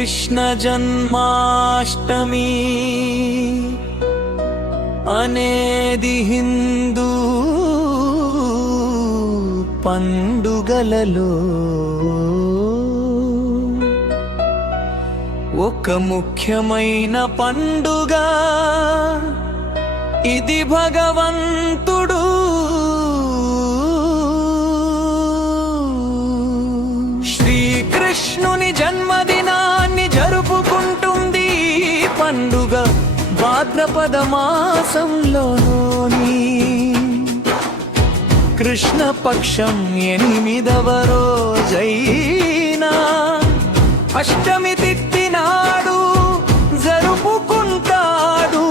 కృష్ణ జన్మాష్టమి అనేది హిందూ పండుగలలో ఒక ముఖ్యమైన పండుగ. ఇది భగవంతుడు శ్రీకృష్ణుని జన్మదినాన్ని జరుపుకుంటుంది ఈ పండుగ. భాద్రపద మాసంలోని కృష్ణపక్షం 8వ రోజైనా అష్టమి తిథి నాడు జరుపుకుంటాడు.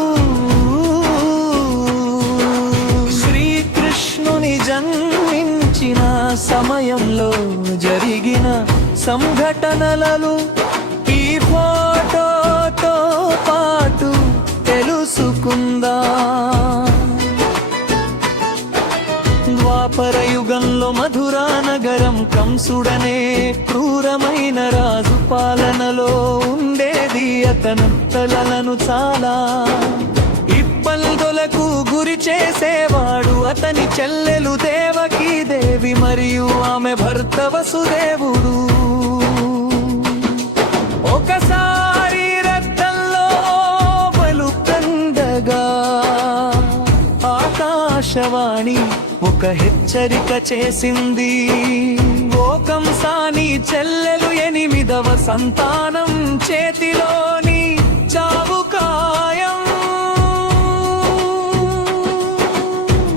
శ్రీకృష్ణుని జన్మించిన సమయంలో జరిగిన సంఘటనలను ఈ ఫోటోతో పాటు తెలుసుకుందాం. ద్వాపర యుగంలో మధురా నగరం కంసుడనే క్రూరమైన రాజు పాలనలో ఉండేది. అతను తలలను చాలా ఇబ్బందులకు గురి చేసేవాడు. అతని చెల్లెలు దేవకీ దేవి మరియు ఆమె భర్త వసుదేవుడు. ఒకసారి రక్తంలో బలుకందగా ఆకాశవాణి ఒక హెచ్చరిక చేసింది. ఓ కంసాని చెల్లెలు 8వ సంతానం చేతిలోని చావు ఖాయం.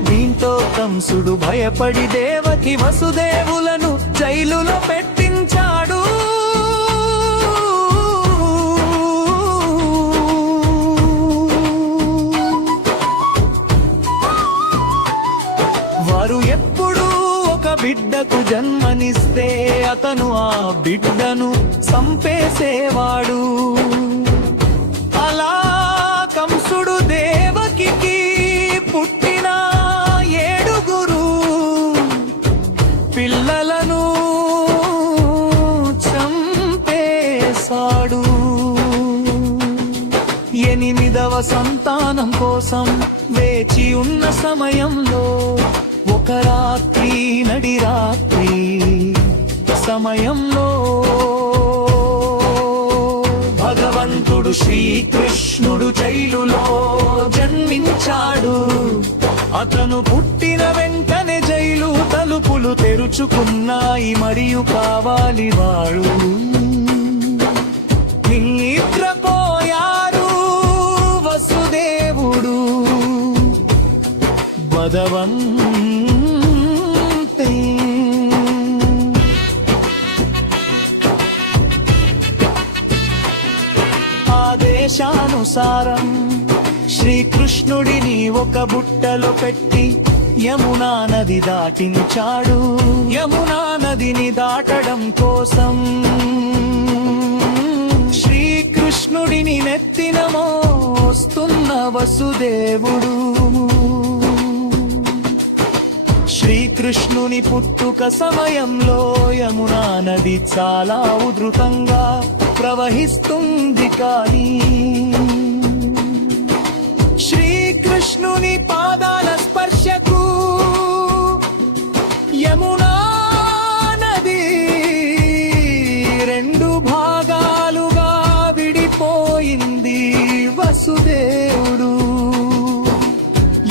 దీంతో కంసుడు భయపడి దేవకి వసుదేవులను జైలులో పెట్టించాడు. వారు ఎప్పుడు ఒక బిడ్డకు జన్మనిస్తే అతను ఆ బిడ్డను చంపేసేవాడు. అలా కంసుడు దేవకి పుట్టిన 7 పిల్లలను చంపేశాడు. 8వ సంతానం కోసం వేచి ఉన్న సమయంలో ఒక రాత్రి నడిరాత్రి సమయంలో భగవంతుడు శ్రీకృష్ణుడు జైలులో జన్మించాడు. అతను పుట్టిన వెంటనే జైలు తలుపులు తెరుచుకున్నాయి మరియు కావాలి వాడు నిద్రపోయారు. వసుదేవుడు ఆదేశానుసారం శ్రీకృష్ణుడిని ఒక బుట్టలో పెట్టి యమునా నది దాటించాడు. యమునా నదిని దాటడం కోసం శ్రీకృష్ణుడిని నెత్తిన మోస్తున్న వసుదేవుడు శ్రీకృష్ణుని పుట్టుక సమయంలో యమునా నది చాలా ఉధృతంగా ప్రవహిస్తుంది. కానీ శ్రీకృష్ణుని పాదాల స్పర్శకు యమునా నది 2 భాగాలుగా విడిపోయింది. వసుదేవుడు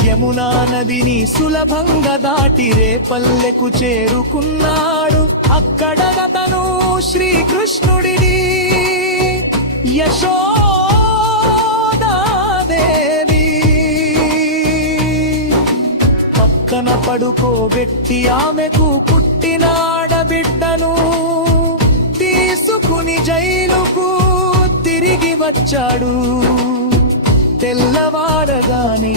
యమునా నదిని సులభంగా దాటి రేపల్లెకు చేరుకున్నాడు. అక్కడ అతను శ్రీకృష్ణుడిని యశోదాదేవి పక్కన పడుకోబెట్టి ఆమెకు పుట్టిన ఆడబిడ్డను తీసుకుని జైలుకు తిరిగి వచ్చాడు. తెల్లవారగానే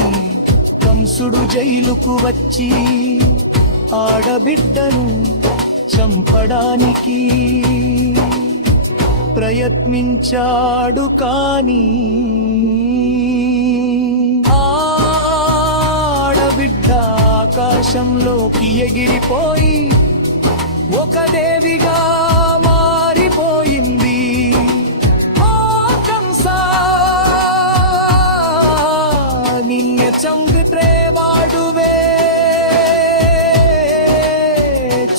కంసుడు జైలుకు వచ్చి ఆడబిడ్డను చంపడానికి ప్రయత్నించాడు. కానీ ఆడబిడ్డ ఆకాశంలోకి ఎగిరిపోయి ఒక దేవిగా మారిపోయింది. వాడువే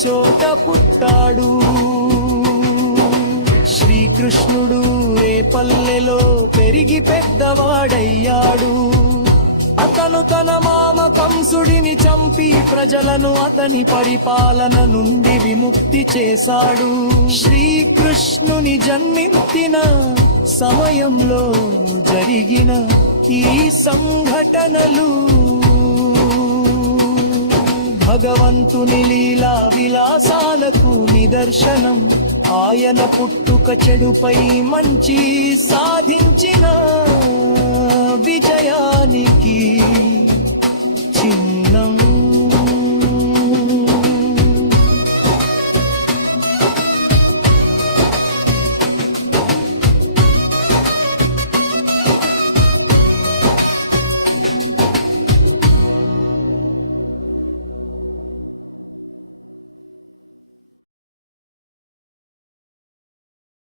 చోట పుట్టాడు. శ్రీకృష్ణుడు రేపల్లెలో పెరిగి పెద్దవాడయ్యాడు. అతను తన మామ కంసుడిని చంపి ప్రజలను అతని పరిపాలన నుండి విముక్తి చేశాడు. శ్రీకృష్ణుని జన్మించిన సమయంలో జరిగిన ఈ సంఘటనలు భగవంతుని లీలా విలాసాలకు నిదర్శనం. ఆయన పుట్టుక చెడుపై మంచి సాధించిన విజయానికి